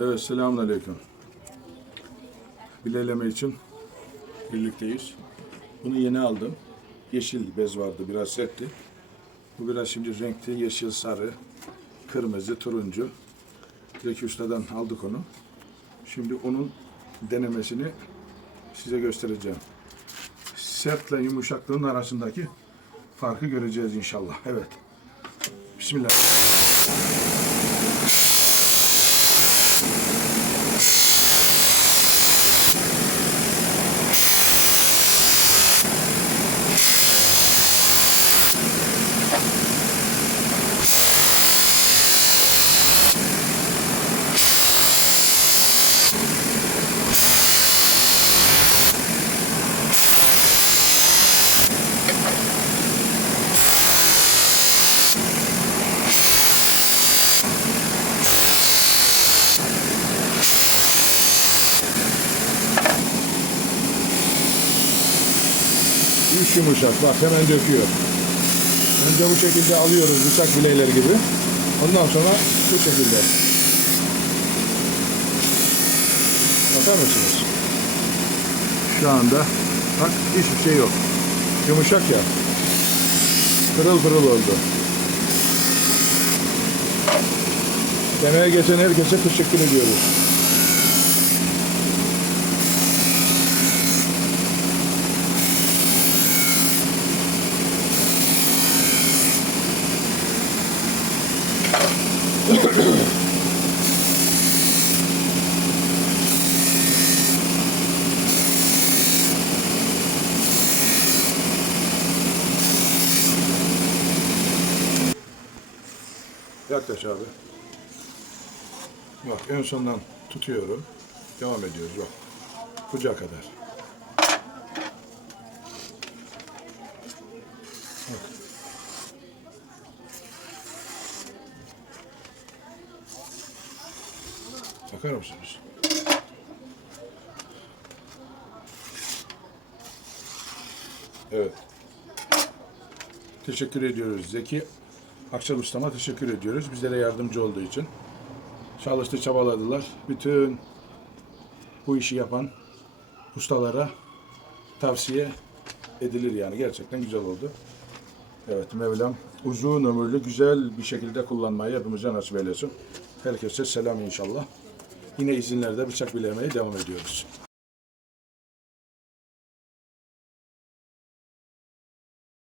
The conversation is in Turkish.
Evet, selamünaleyküm. Bileleme için birlikteyiz. Bunu yeni aldım. Yeşil bez vardı, biraz sertti. Bu biraz şimdi renkli, yeşil, sarı, kırmızı, turuncu. Zeki Usta'dan aldık onu. Şimdi onun denemesini size göstereceğim. Sertle yumuşaklığın arasındaki farkı göreceğiz inşallah. Evet. Bismillah. Üç yumuşak. Bak hemen döküyor. Önce bu şekilde alıyoruz bıçak bileyleri gibi. Ondan sonra bu şekilde. Bakar mısınız? Şu anda bak hiçbir şey yok. Yumuşak ya. Pırıl pırıl oldu. Deneye geçen herkese teşekkür ediyoruz. Yaklaş abi. Bak en sondan tutuyorum. Devam ediyoruz bak. Kucağa kadar. Bakar mısınız? Evet. Teşekkür ediyoruz Zeki. Akçal Usta'ma teşekkür ediyoruz. Bizlere yardımcı olduğu için. Çalıştı, çabaladılar. Bütün bu işi yapan ustalara tavsiye edilir yani. Gerçekten güzel oldu. Evet Mevlam uzun ömürlü güzel bir şekilde kullanmayı hepimize nasip eylesin. Herkese selam inşallah. Yine izinlerde bıçak bilemeye devam ediyoruz.